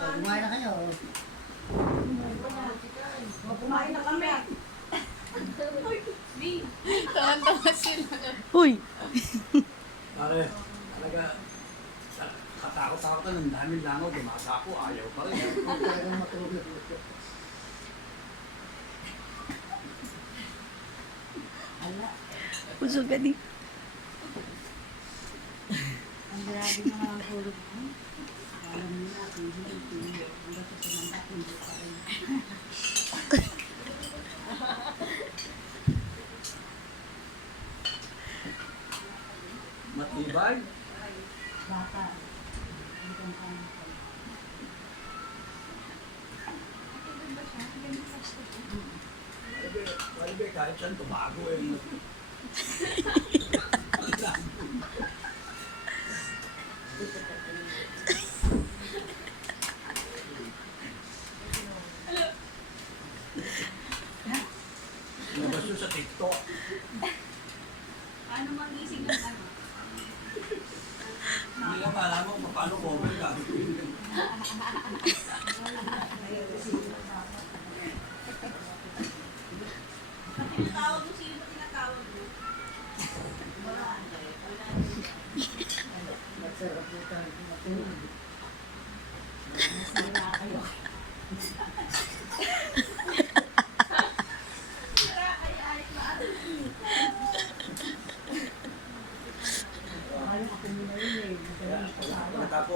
Kumain na kayo. Kumain na kami. Tawa-tawa sila. Uy! Pare, talaga, katakot-takot na ng daming langaw, dumasa ako, ayaw pa rin. Talagang matulog. Busog ka di. Ang grabe na ang tulog mo. Alam mo na, hindi. Hanggang sa sinambat, hindi pa rin. Matibay. Bata. Hanggang ka. Pwede, kahit saan tumago eh. Nabas yun sa TikTok. Ano mangising ng ano? Hindi ka malaman kung paano comment ka. Tinatawag mo sino ba tinatawag mo? Nagsarap po tayo. Matulog. Mas nila kayo.